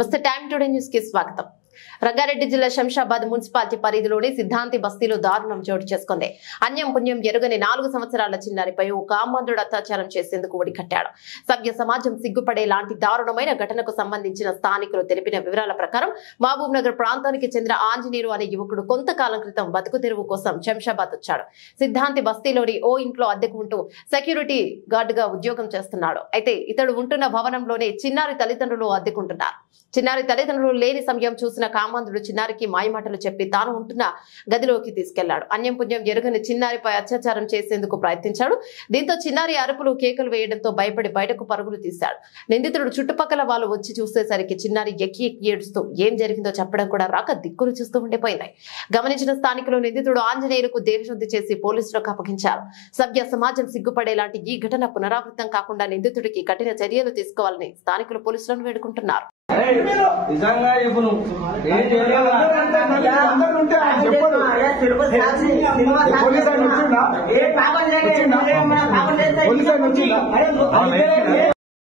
నమస్తే time today news కి స్వాగతం. రంగారెడ్డి జిల్లా శంషాబాద్ మున్సిపాలిటీ పరిధిలోని సిద్ధాంతి బస్తీలో దారుణం చోటు చేసుకుంది. అన్యం పుణ్యం ఎరుగని 4 సంవత్సరాల చిన్నారిపై ఓ కామాంధుడు అత్యాచారం చేసేందుకు ఒడికట్టాడు. సభ్య సమాజం సిగ్గుపడే లాంటి దారుణమైన ఘటనకు సంబంధించిన స్థానికులు తెలిపిన వివరాల ప్రకారం మహబూబ్ నగర్ ప్రాంతానికి చెందిన ఆంజనేయులు అనే యువకుడు కొంతకాలం క్రితం బతుకు తెరువు కోసం శంషాబాద్ వచ్చాడు. సిద్ధాంతి బస్తీలోని ఓ ఇంట్లో అద్దెకు ఉంటూ సెక్యూరిటీ గార్డ్ గా ఉద్యోగం చేస్తున్నాడు. అయితే ఇతడు ఉంటున్న భవనంలోనే చిన్నారి తల్లిదండ్రులు అద్దెకుంటున్నారు. చిన్నారి తల్లిదండ్రులు లేని సమయం చూసిన కామాంధుడు చిన్నారికి మాయమాటలు చెప్పి తాను ఉంటున్న గదిలోకి తీసుకెళ్లాడు. అన్యం పుణ్యం ఎరుగని చిన్నారిపై అత్యాచారం చేసేందుకు ప్రయత్నించాడు. దీంతో చిన్నారి అరుపులు కేకలు వేయడంతో భయపడి బయటకు పరుగులు తీశాడు. నిందితుడు చుట్టుపక్కల వాళ్ళు వచ్చి చూసేసరికి చిన్నారి ఎక్కి ఏడుస్తూ ఏం జరిగిందో చెప్పడం కూడా రాక దిక్కులు చూస్తూ ఉండిపోయింది. గమనించిన స్థానికులు నిందితుడు ఆంజనేయులకు దేహశుద్ధి చేసి పోలీసులకు అప్పగించారు. సభ్య సమాజం సిగ్గుపడేలాంటి ఈ ఘటన పునరావృతం కాకుండా నిందితుడికి కఠిన చర్యలు తీసుకోవాలని స్థానికులు పోలీసులను వేడుకుంటున్నారు. నిజంగా ఇప్పుడు ఏం చేయాలి?